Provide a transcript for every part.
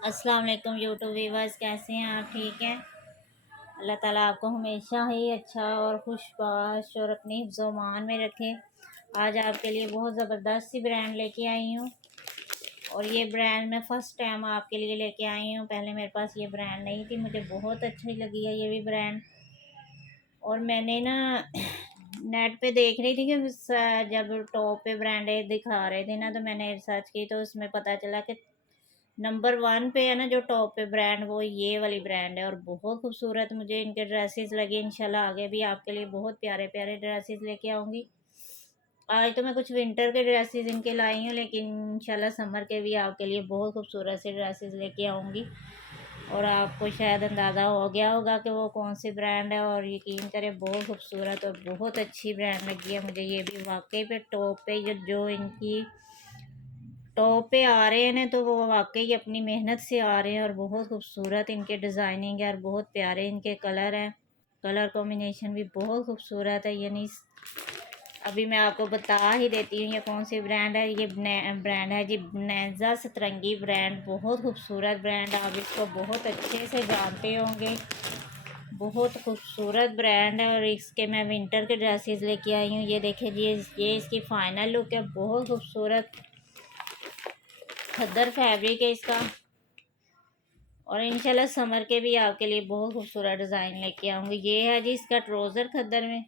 अस्सलाम वालेकुम YouTube viewers, कैसे हैं आप? ठीक हैं। अल्लाह ताला आपको हमेशा ही अच्छा और खुशबाश और अपनी हिफ्ज़-ओ-मान में रखे। आज आपके लिए बहुत ज़बरदस्त सी ब्रांड लेके आई हूँ और ये ब्रांड मैं फ़र्स्ट टाइम आपके लिए लेके आई हूँ। पहले मेरे पास ये ब्रांड नहीं थी, मुझे बहुत अच्छी लगी है ये भी ब्रांड। और मैंने ना नेट पे देख रही थी कि जब टॉप पे ब्रांडेड दिखा रहे थे ना, तो मैंने सर्च की तो उसमें पता चला कि नंबर 1 पे है ना जो टॉप पे ब्रांड, वो ये वाली ब्रांड है। और बहुत खूबसूरत मुझे इनके ड्रेसेस लगे। इंशाल्लाह आगे भी आपके लिए बहुत प्यारे प्यारे ड्रेसेस लेके आऊँगी। आज तो मैं कुछ विंटर के ड्रेसेस इनके लाई हूँ, लेकिन इंशाल्लाह समर के भी आपके लिए बहुत खूबसूरत से ड्रेसेस लेके आऊँगी। और आपको शायद अंदाज़ा हो गया होगा कि वो कौन सी ब्रांड है, और यकीन करें बहुत खूबसूरत और बहुत अच्छी ब्रांड लगी है मुझे ये भी। वाकई पे टॉप पे जो इनकी टॉप पे आ रहे हैं ना, तो वो वाकई अपनी मेहनत से आ रहे हैं और बहुत खूबसूरत इनके डिज़ाइनिंग है और बहुत प्यारे इनके कलर हैं। कलर कॉम्बिनेशन भी बहुत खूबसूरत है। यानी अभी मैं आपको बता ही देती हूँ ये कौन सी ब्रांड है। ये ब्रांड है जी नेज़ा सतरंगी ब्रांड। बहुत खूबसूरत ब्रांड, आप इसको बहुत अच्छे से जानते होंगे। बहुत खूबसूरत ब्रांड है और इसके मैं विंटर के ड्रेसेस लेके आई हूँ। ये देखिए जी, ये इसकी फ़ाइनल लुक है। बहुत खूबसूरत खद्दर फैब्रिक है इसका। और इंशाल्लाह समर के भी आपके लिए बहुत खूबसूरत डिज़ाइन लेके आऊँगी। ये है जी इसका ट्राउज़र खद्दर में।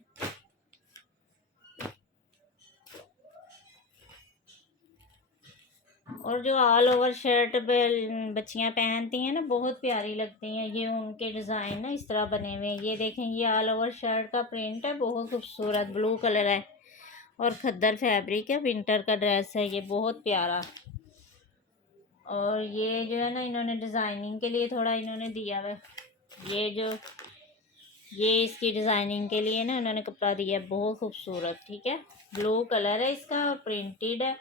और जो ऑल ओवर शर्ट बच्चियाँ पहनती हैं ना, बहुत प्यारी लगती हैं। ये उनके डिज़ाइन ना इस तरह बने हुए हैं। ये देखें, ये ऑल ओवर शर्ट का प्रिंट है, बहुत खूबसूरत ब्लू कलर है और खद्दर फैब्रिक है। विंटर का ड्रेस है ये, बहुत प्यारा। और ये जो है ना, इन्होंने डिज़ाइनिंग के लिए थोड़ा इन्होंने दिया हुआ, ये इसकी डिज़ाइनिंग के लिए ना उन्होंने कपड़ा दिया है, बहुत खूबसूरत। ठीक है, ब्लू कलर है इसका और प्रिंटेड है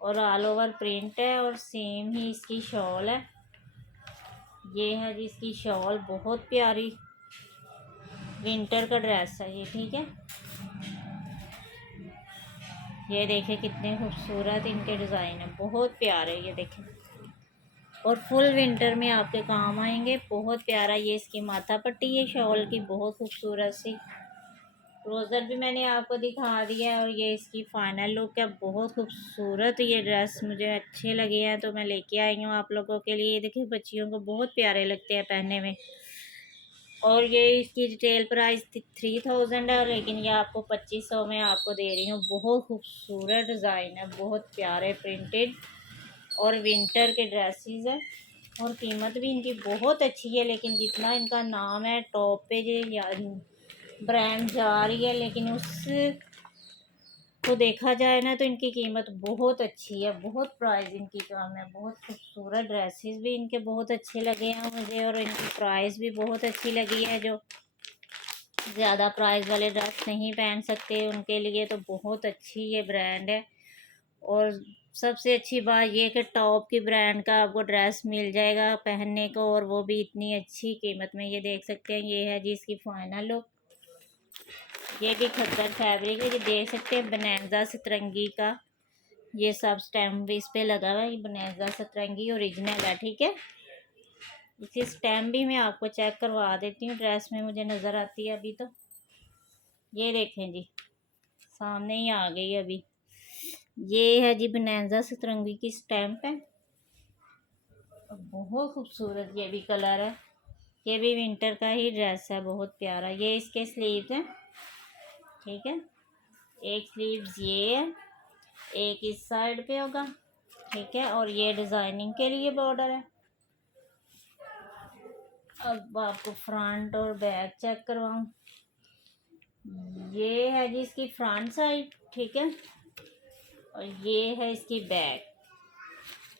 और ऑल ओवर प्रिंट है और सेम ही इसकी शॉल है। ये है जी इसकी शॉल, बहुत प्यारी। विंटर का ड्रेस है ये। ठीक है, ये देखिए कितने खूबसूरत इनके डिज़ाइन है, बहुत प्यारे। ये देखें, और फुल विंटर में आपके काम आएंगे। बहुत प्यारा। ये इसकी माथा पट्टी है शॉल की, बहुत खूबसूरत सी। ट्राउज़र भी मैंने आपको दिखा दिया है और ये इसकी फ़ाइनल लुक है। बहुत खूबसूरत ये ड्रेस मुझे अच्छे लगे हैं तो मैं लेके आई हूँ आप लोगों के लिए। ये देखिए, बच्चियों को बहुत प्यारे लगते हैं पहनने में। और ये इसकी रिटेल प्राइस 3000 है, लेकिन ये आपको 2500 में आपको दे रही हूँ। बहुत खूबसूरत डिज़ाइन है, बहुत प्यारे प्रिंटेड और विंटर के ड्रेसेस है। और कीमत भी इनकी बहुत अच्छी है, लेकिन जितना इनका नाम है टॉप पे जो ब्रांड जा रही है, लेकिन उस को देखा जाए ना तो इनकी कीमत बहुत अच्छी है। बहुत प्राइस इनकी कम है। बहुत खूबसूरत ड्रेसेस भी इनके बहुत अच्छे लगे हैं मुझे, और इनकी प्राइस भी बहुत अच्छी लगी है। जो ज़्यादा प्राइस वाले ड्रेस नहीं पहन सकते उनके लिए तो बहुत अच्छी ये ब्रांड है। और सबसे अच्छी बात ये कि टॉप की ब्रांड का आपको ड्रेस मिल जाएगा पहनने को, और वो भी इतनी अच्छी कीमत में। ये देख सकते हैं, ये है जी इसकी फाइनल लुक। ये भी खद्दर फैब्रिक है, ये देख सकते हैं बनैज़ा सतरंगी का ये सब स्टैम्प भी इस पे लगा हुआ है। ये बनैज़ा सतरंगी ओरिजिनल है। ठीक है, इसी स्टैम्प भी मैं आपको चेक करवा देती हूँ। ड्रेस में मुझे नज़र आती है अभी तो। ये देखें जी, सामने ही आ गई अभी। ये है जी बनैज़ा सतरंगी की स्टैम्प है, बहुत खूबसूरत ये भी कलर है। ये भी विंटर का ही ड्रेस है, बहुत प्यारा। ये इसके स्लीव्स हैं। ठीक है, एक स्लीव्स ये है, एक इस साइड पे होगा। ठीक है, और ये डिज़ाइनिंग के लिए बॉर्डर है। अब आपको फ्रंट और बैक चेक करवाऊँ। ये है जी इसकी फ्रंट साइड। ठीक है, और ये है इसकी बैक।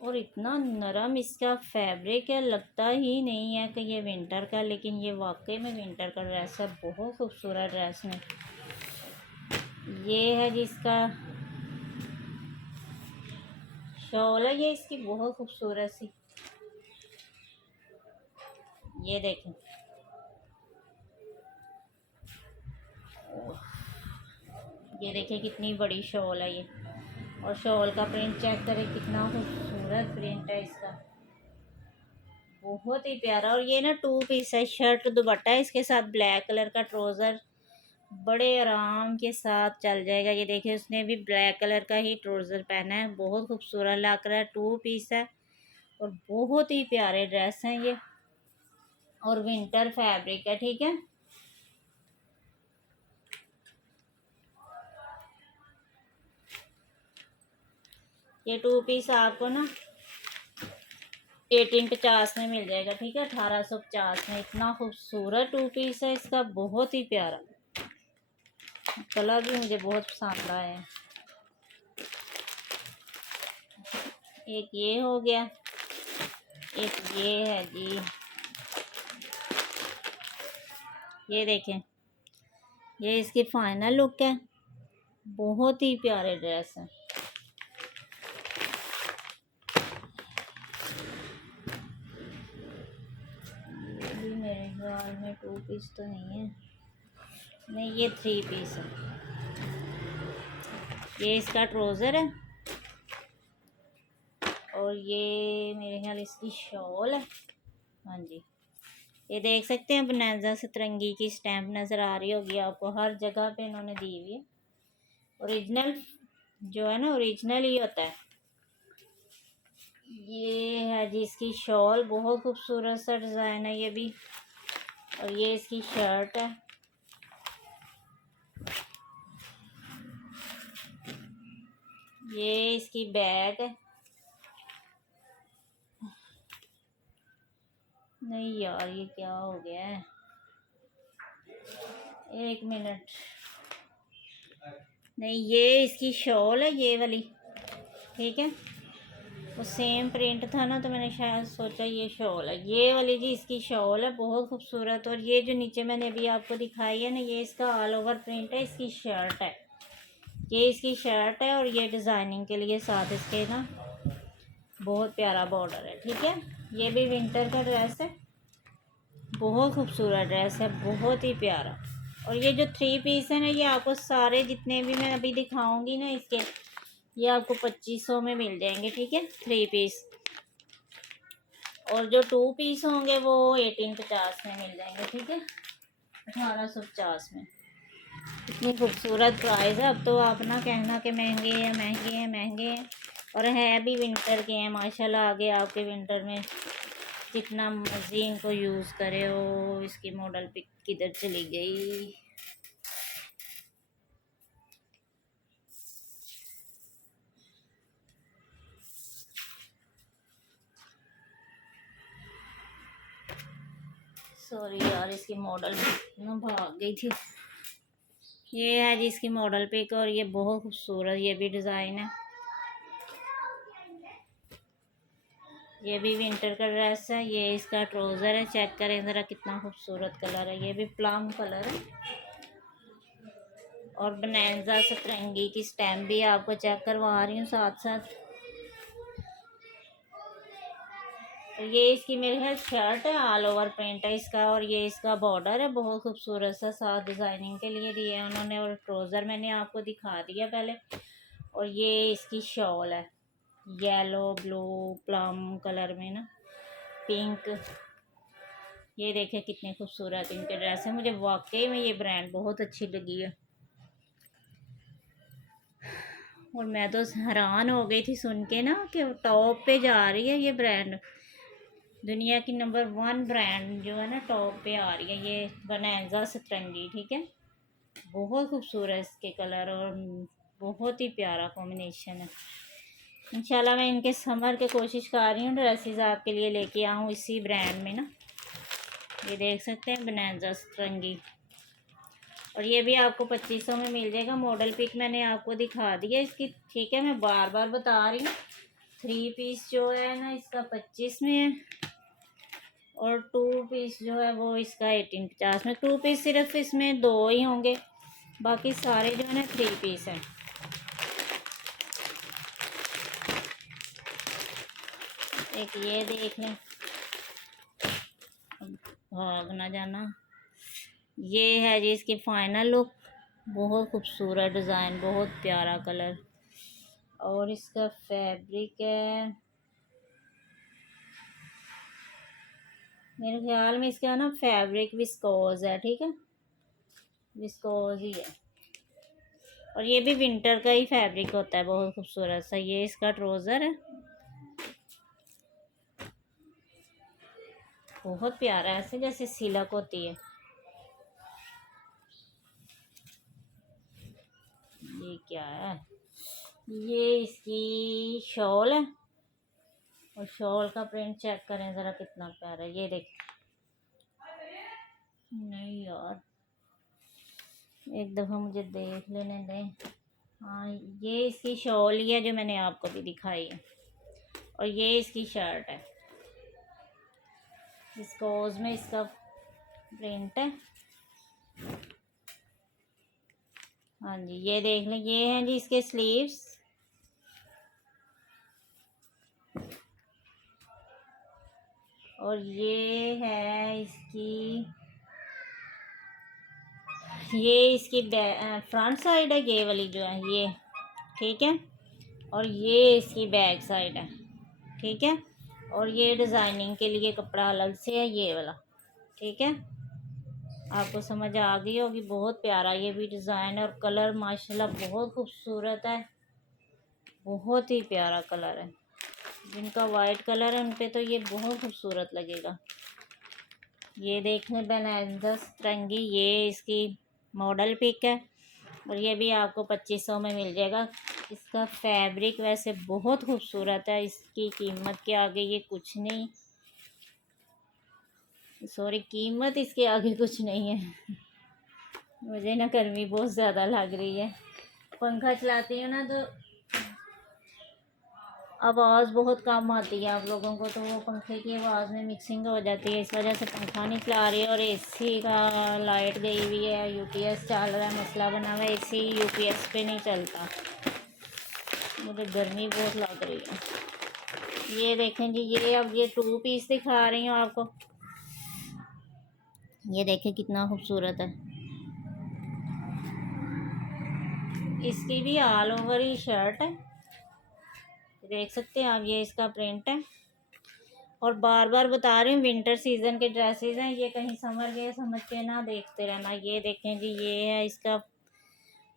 और इतना नरम इसका फैब्रिक है, लगता ही नहीं है कि ये विंटर का, लेकिन ये वाकई में विंटर का ड्रेस है। बहुत खूबसूरत ड्रेस में। ये है जी इसका शॉल है, ये इसकी बहुत खूबसूरत सी। ये देखें, ये देखिए कितनी बड़ी शॉल है ये। और शॉल का प्रिंट चेक करें, कितना खूबसूरत प्रिंट है इसका। बहुत ही प्यारा। और ये ना 2 पीस है, शर्ट दुपट्टा है, इसके साथ ब्लैक कलर का ट्राउज़र बड़े आराम के साथ चल जाएगा। ये देखिए उसने भी ब्लैक कलर का ही ट्राउज़र पहना है, बहुत खूबसूरत लग रहा है। 2 पीस है और बहुत ही प्यारे ड्रेस हैं ये, और विंटर फैब्रिक है, ठीक है। ये 2 पीस आपको ना 1850 में मिल जाएगा, ठीक है, 1850 में। इतना खूबसूरत 2 पीस है इसका, बहुत ही प्यारा। कलर भी मुझे बहुत पसंद आया है। एक ये हो गया, एक ये है जी, ये देखें, ये इसकी फाइनल लुक है। बहुत ही प्यारे ड्रेस है। ये भी मेरे ख्याल में 2 पीस तो नहीं है, नहीं ये 3 पीस है। ये इसका ट्राउज़र है और ये मेरे ख्याल इसकी शॉल है। हाँ जी, ये देख सकते हैं बनाजा सतरंगी की स्टैम्प नज़र आ रही होगी आपको, हर जगह पे इन्होंने दी हुई है। ओरिजिनल जो है ना, ओरिजिनल ही होता है। ये है जी इसकी शॉल, बहुत खूबसूरत सा डिज़ाइन है ये भी। और ये इसकी शर्ट है, ये इसकी बैग है। नहीं यार ये क्या हो गया है, एक मिनट, नहीं ये इसकी शॉल है ये वाली, ठीक है। वो सेम प्रिंट था ना तो मैंने शायद सोचा ये शॉल है, ये वाली जी इसकी शॉल है, बहुत खूबसूरत। और ये जो नीचे मैंने अभी आपको दिखाई है ना, ये इसका ऑल ओवर प्रिंट है, इसकी शर्ट है, ये इसकी शर्ट है। और ये डिज़ाइनिंग के लिए साथ इसके ना बहुत प्यारा बॉर्डर है, ठीक है। ये भी विंटर का ड्रेस है, बहुत खूबसूरत ड्रेस है, बहुत ही प्यारा। और ये जो 3 पीस है ना, ये आपको सारे जितने भी मैं अभी दिखाऊंगी ना इसके, ये आपको 2500 में मिल जाएंगे, ठीक है, 3 पीस। और जो 2 पीस होंगे वो 1850 में मिल जाएंगे, ठीक है, 1850 में। इतनी खूबसूरत प्राइस है। अब तो आप ना कहना कि महंगे हैं, महंगे हैं, महंगे हैं, और है भी विंटर के हैं माशाल्लाह। आगे आपके विंटर में जितना मर्जी इनको यूज़ करे हो। इसकी मॉडल पिक किधर चली गई, सॉरी यार, इसकी मॉडल ना भाग गई थी। ये है जी इसकी मॉडल पिक, और ये बहुत खूबसूरत ये भी डिज़ाइन है। ये भी विंटर का ड्रेस है, ये इसका ट्राउज़र है, चेक करें ज़रा कितना खूबसूरत कलर है, ये भी प्लम कलर है। और बनाजा सतरंगी की स्टैम्प भी आपको चेक करवा रही हूँ साथ साथ। और ये इसकी मेरे ख्याल शर्ट है, ऑल ओवर प्रिंट है इसका, और ये इसका बॉर्डर है, बहुत खूबसूरत सा साथ डिज़ाइनिंग के लिए दिया है उन्होंने। और ट्राउज़र मैंने आपको दिखा दिया पहले। और ये इसकी शॉल है, येलो ब्लू प्लम कलर में ना, पिंक। ये देखे कितने खूबसूरत इनके ड्रेस है, मुझे वाकई में ये ब्रांड बहुत अच्छी लगी है। और मैं तो हैरान हो गई थी सुन के ना कि टॉप पे जा रही है ये ब्रांड, दुनिया की नंबर 1 ब्रांड जो है ना टॉप पे आ रही है, ये बनाजा सतरंगी, ठीक है। बहुत खूबसूरत इसके कलर, और बहुत ही प्यारा कॉम्बिनेशन है। इंशाल्लाह मैं इनके समर के कोशिश कर रही हूँ ड्रेसेस आपके लिए लेके आऊँ इसी ब्रांड में ना। ये देख सकते हैं बनाजा सतरंगी, और ये भी आपको 2500 में मिल जाएगा। मॉडल पिक मैंने आपको दिखा दी है इसकी, ठीक है, मैं बार बार बता रही हूँ। 3 पीस जो है ना इसका 25 में है, और 2 पीस जो है वो इसका 1850 में। 2 पीस सिर्फ इसमें 2 ही होंगे, बाकी सारे जो है ना 3 पीस हैं। एक ये देख लें, भाग ना जाना। ये है जी इसकी फाइनल लुक, बहुत खूबसूरत डिज़ाइन, बहुत प्यारा कलर। और इसका फैब्रिक है, मेरे ख्याल में इसका ना फैब्रिक विस्कोज है, ठीक है, विस्कोज ही है। और ये भी विंटर का ही फैब्रिक होता है, बहुत खूबसूरत सा। ये इसका ट्राउज़र है, बहुत प्यारा है, ऐसे जैसे सिल्क होती है। ये क्या है, ये इसकी शॉल है, और शॉल का प्रिंट चेक करें ज़रा कितना प्यारा है। ये देख, नहीं यार, एक दफ़ा मुझे देख लेने दें। हाँ, ये इसकी शॉल ही है जो मैंने आपको भी दिखाई है, और ये इसकी शर्ट है, विस्कोज में इसका प्रिंट है। हाँ जी, ये देख लें, ये हैं जी इसके स्लीव्स। और ये है इसकी, ये इसकी फ्रंट साइड है, ये वाली जो है ये, ठीक है। और ये इसकी बैक साइड है, ठीक है। और ये डिज़ाइनिंग के लिए कपड़ा अलग से है, ये वाला, ठीक है। आपको समझ आ गई होगी, बहुत प्यारा ये भी डिज़ाइन है। और कलर माशाल्लाह बहुत खूबसूरत है, बहुत ही प्यारा कलर है। जिनका वाइट कलर है उन पे तो ये बहुत खूबसूरत लगेगा। ये देखने बनारस रंगी, ये इसकी मॉडल पिक है, और ये भी आपको 2500 में मिल जाएगा। इसका फैब्रिक वैसे बहुत खूबसूरत है, इसकी कीमत के आगे ये कुछ नहीं, सॉरी, कीमत इसके आगे कुछ नहीं है। मुझे ना गर्मी बहुत ज़्यादा लग रही है, पंखा चलाती हूँ ना तो आवाज़ बहुत कम आती है आप लोगों को, तो वो पंखे की आवाज़ में मिक्सिंग हो जाती है, इस वजह से पंखा नहीं चला रही है। और एसी का लाइट गई हुई है, यूपीएस चल रहा है, मसला बना हुआ है, एसी यूपीएस पे नहीं चलता। मुझे गर्मी बहुत लग रही है। ये देखें जी, ये अब ये 2 पीस दिखा रही हूँ आपको। ये देखें कितना खूबसूरत है, इसकी भी ऑल ओवर ही शर्ट है, देख सकते हैं आप, ये इसका प्रिंट है। और बार बार बता रही हूँ, विंटर सीजन के ड्रेसेस हैं ये, कहीं समर गए समझ के ना देखते रहना। ये देखें जी, ये है इसका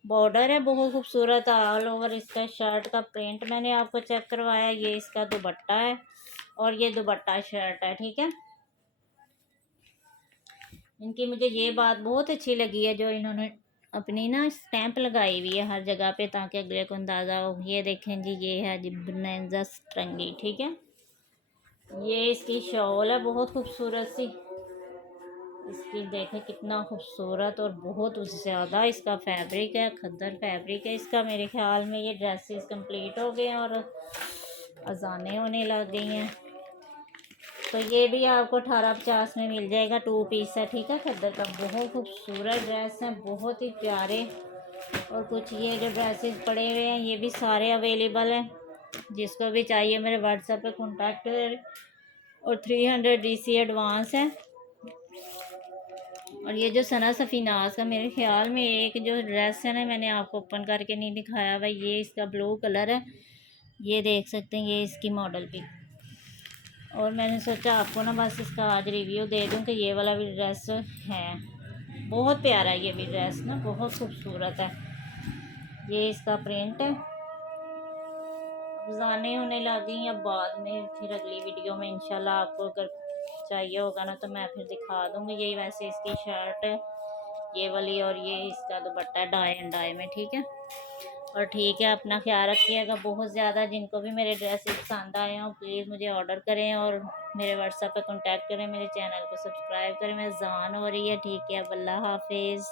बॉर्डर है, बहुत खूबसूरत ऑल ओवर इसका शर्ट का प्रिंट मैंने आपको चेक करवाया। ये इसका दुपट्टा है, और ये दुपट्टा शर्ट है, ठीक है। इनकी मुझे ये बात बहुत अच्छी लगी है, जो इन्होंने अपनी ना स्टैंप लगाई हुई है हर जगह पे, ताकि अगले को अंदाज़ा हो। ये देखें जी, ये है जी बनारस रंगी, ठीक है। ये इसकी शॉल है, बहुत खूबसूरत सी, इसकी देखें कितना खूबसूरत, और बहुत ज़्यादा इसका फैब्रिक है, खद्दर फैब्रिक है इसका। मेरे ख्याल में ये ड्रेसेस कंप्लीट हो गए हैं और अजानें होने लग गई हैं। तो ये भी आपको 1850 में मिल जाएगा, 2 पीस है, ठीक है, खद्दर का। बहुत खूबसूरत ड्रेस है, बहुत ही प्यारे। और कुछ ये जो ड्रेसेस पड़े हुए हैं ये भी सारे अवेलेबल हैं, जिसको भी चाहिए मेरे व्हाट्सएप पे कॉन्टैक्ट करें। और 300 DC एडवांस है। और ये जो सना सफ़ीनाज का, मेरे ख्याल में एक जो ड्रेस है ना, मैंने आपको ओपन करके नहीं दिखाया भाई, ये इसका ब्लू कलर है, ये देख सकते हैं, ये इसकी मॉडल पिक। और मैंने सोचा आपको ना बस इसका आज रिव्यू दे दूं कि ये वाला भी ड्रेस है, बहुत प्यारा है ये भी ड्रेस ना, बहुत खूबसूरत है। ये इसका प्रिंट है। जाने होने लगी, अब बाद में फिर अगली वीडियो में इंशाल्लाह आपको अगर चाहिए होगा ना तो मैं फिर दिखा दूँगी। यही वैसे इसकी शर्ट है ये वाली, और ये इसका दुपट्टा डाई एंड डाई में, ठीक है। और ठीक है, अपना ख्याल रखिएगा बहुत ज़्यादा। जिनको भी मेरे ड्रेसेस पसंद आए हों प्लीज़ मुझे ऑर्डर करें, और मेरे व्हाट्सएप पे कांटेक्ट करें, मेरे चैनल को सब्सक्राइब करें। मैं जान हो रही है, ठीक है, अब अल्लाह हाफिज़।